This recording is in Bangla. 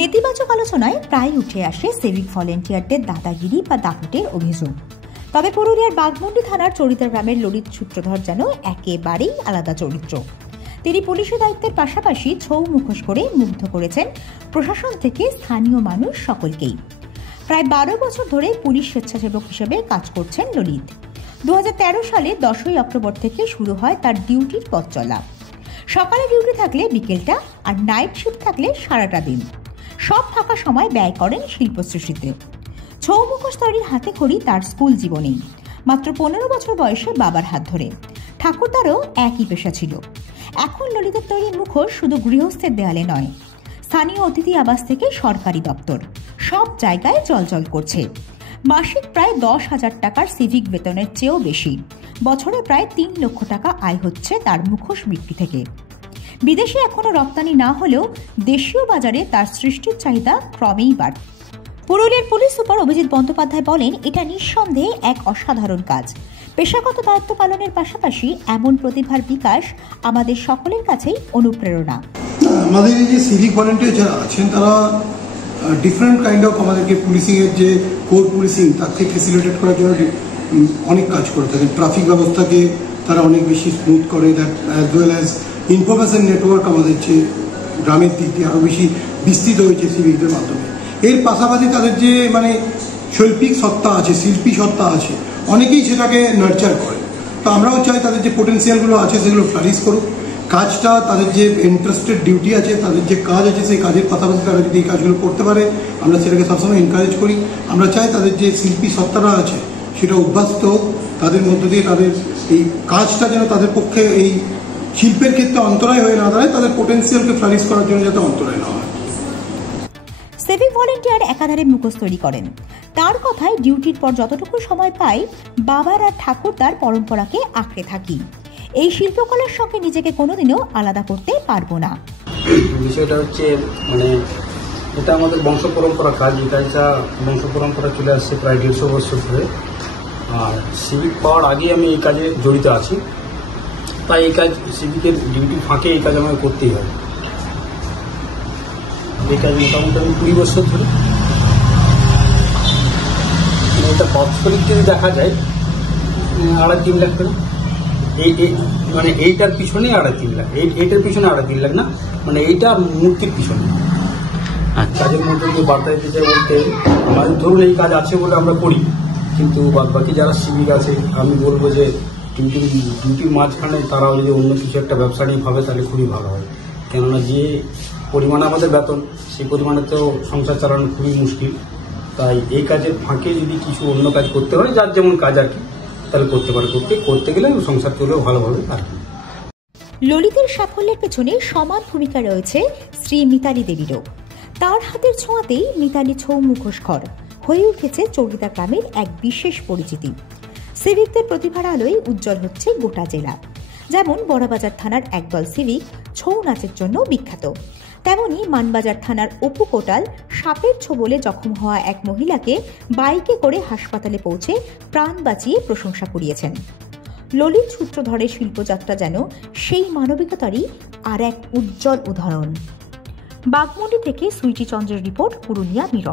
নেতিবাচক আলোচনায় প্রায় উঠে আসে সিভিক ভলেন্টিয়ারদের দাদাগিরি বা দাপুটের অভিযোগ। তবে পুরুলিয়ার বাঘমুন্ডি থানার চরিতা গ্রামের ললিত সূত্রধর যেন একেবারেই আলাদা চরিত্র। তিনি পুলিশের দায়িত্বের পাশাপাশি ছৌ মুখোশ করে মুগ্ধ করেছেন প্রশাসন থেকে স্থানীয় মানুষ সকলকেই। প্রায় 12 বছর ধরে পুলিশ স্বেচ্ছাসেবক হিসেবে কাজ করছেন ললিত। 2013 সালে 10ই অক্টোবর থেকে শুরু হয় তার ডিউটির পথ চলা। সকালে ডিউটি থাকলে বিকেলটা, আর নাইট শিফট থাকলে সারাটা দিন। সব ফাঁকা সময় ব্যয় করেন শিল্প সৃষ্টিতে। ছৌ মুখোশ তৈরির হাতে খড়ি তার স্কুল জীবনেই। মাত্র 15 বছর বয়সে বাবার হাত ধরে। ঠাকুরদারও একই পেশা ছিল। এখন ললিতের তৈরি মুখোশ শুধু গৃহস্থের দেয়ালে নয়, স্থানীয় অতিথি আবাস থেকে সরকারি দপ্তর, সব জায়গায় জলজল করছে। মাসিক প্রায় 10,000 টাকার সিভিক বেতনের চেয়েও বেশি। বছরে প্রায় 3 লক্ষ টাকা আয় হচ্ছে তার মুখোশ বিক্রি থেকে। বিদেশে এখনো রপ্তানি না হলেও দেশীয় বাজারে তার সৃষ্টির চাহিদা ক্রমেই বাড়ছে। পুরুলিয়ার পুলিশ সুপার অভিজিৎ বন্দ্যোপাধ্যায় বলেন, এটা নিঃসন্দেহে এক অসাধারণ কাজ। পেশাগত দায়িত্ব পালনের পাশাপাশি এমন প্রতিভার বিকাশ আমাদের সকলের কাছেই অনুপ্রেরণা। আমাদের এই যে সিভিক ভলেন্টিয়ার যারা আছেন তারা ডিফারেন্ট কাইন্ড অফ আমাদেরকে পুলিশিং এর যে কোর পুলিশিং তাকে ফেসিলিটেট করার জন্য অনেক কাজ করে থাকেন। ট্রাফিক ব্যবস্থাকে তারা অনেক বেশি স্মুথ করে, that as well as information network আমাদের যে গ্রামের দিক দিয়ে আরও বেশি বিস্তৃত হয়েছে সিভিকদের মাধ্যমে। এর পাশাপাশি তাদের যে শৈল্পিক সত্তা আছে, শিল্পী সত্তা আছে, অনেকেই সেটাকে নার্চার করে। তো আমরাও চাই তাদের যে পোটেন্সিয়ালগুলো আছে সেগুলো ফ্লারিশ করুক। কাজটা তাদের যে ইন্টারেস্টেড ডিউটি আছে, তাদের যে কাজ আছে, সেই কাজের পাশাপাশি তারা যদি এই কাজগুলো করতে পারে আমরা সেটাকে সবসময় এনকারেজ করি। আমরা চাই তাদের যে শিল্পী সত্তারা আছে সেটা অভ্যস্ত হোক, তাদের মধ্য দিয়ে তাদের এই কাজটা যেন তাদের পক্ষে এই শিল্পের ক্ষেত্রে অন্তরায় হয়ে না দাঁড়ায়, তাদের পোটেন্সিয়ালকে ফ্লারিশ করার জন্য যাতে অন্তরায় না হয়। সিভিক ভলেন্টিয়ার একাধারে মুখোশ তৈরি করেন। তার কথায় ডিউটির পর যতটুকু সময় পাই বাবার আর ঠাকুরদার পরম্পরাকে আঁকড়ে থাকি। এই শিল্পকলার সঙ্গে নিজেকে কোনোদিনও আলাদা করতে পারবো না। বিষয়টা হচ্ছে এটা আমাদের বংশ পরম্পরা কাজ। এই কাজটা বংশ পরম্পরা চলে আসছে প্রায় 150 বছর ধরে। আর সিভিক পাওয়ার আগে আমি এই কাজে জড়িত আছি, তাই এই কাজ সিভিকের ডিউটি ফাঁকে এই কাজ আমাকে করতেই হয়। এই কাজ মোটামুটি আমি 20 বছর ধরে। এটা বাৎসরিক যদি দেখা যায় 3.5 লাখ টাকা। এইটার পিছনে 3.5 লাখ, এইটার পিছনে 3.5 লাখ না, এইটা মূর্তির পিছনে। কাজের মধ্যে যে বার্তা দিতে চাই বলতে, আমাদের ধরুন এই কাজ আছে বলে আমরা করি, কিন্তু বাকি যারা সিভিক আছে আমি বলবো যে ডিউটির মাঝখানে তারা যদি অন্য কিছু একটা ব্যবসা নিয়ে ভাবে তাহলে খুবই ভালো হয়। কেননা যে পরিমাণে আমাদের বেতন, সেই পরিমাণে তো সংসার চালানো খুবই মুশকিল। তাই এই কাজের ফাঁকে যদি কিছু অন্য কাজ করতে হয়, যার যেমন কাজ আর কি, তাহলে করতে পারে। করতে গেলে সংসার চলেও ভালোভাবে আর কি। ললিতের সাফল্যের পেছনে সমান ভূমিকা রয়েছে শ্রী মিতালি দেবীরও। তার হাতের ছোঁয়াতেই মিতালি ছৌ মুখোশঘর হয়ে উঠেছে চরিতা গ্রামের এক বিশেষ পরিচিতি। সিভিকদের প্রতিভার আলোয় উজ্জ্বল হচ্ছে গোটা জেলা। যেমন বড়বাজার থানার একদল সিভিক ছৌ নাচের জন্য বিখ্যাত, তেমনি মানবাজার থানার অপু কোটাল সাপের ছোবলে জখম হওয়া এক মহিলাকে বাইকে করে হাসপাতালে পৌঁছে প্রাণ বাঁচিয়ে প্রশংসা কুড়িয়েছেন। ললিত সূত্রধরের শিল্পযাত্রা যেন সেই মানবিকতারই আর এক উজ্জ্বল উদাহরণ। বাঘমুন্ডি থেকে সুইটি চন্দ্রের রিপোর্ট, পুরুলিয়া মিরর।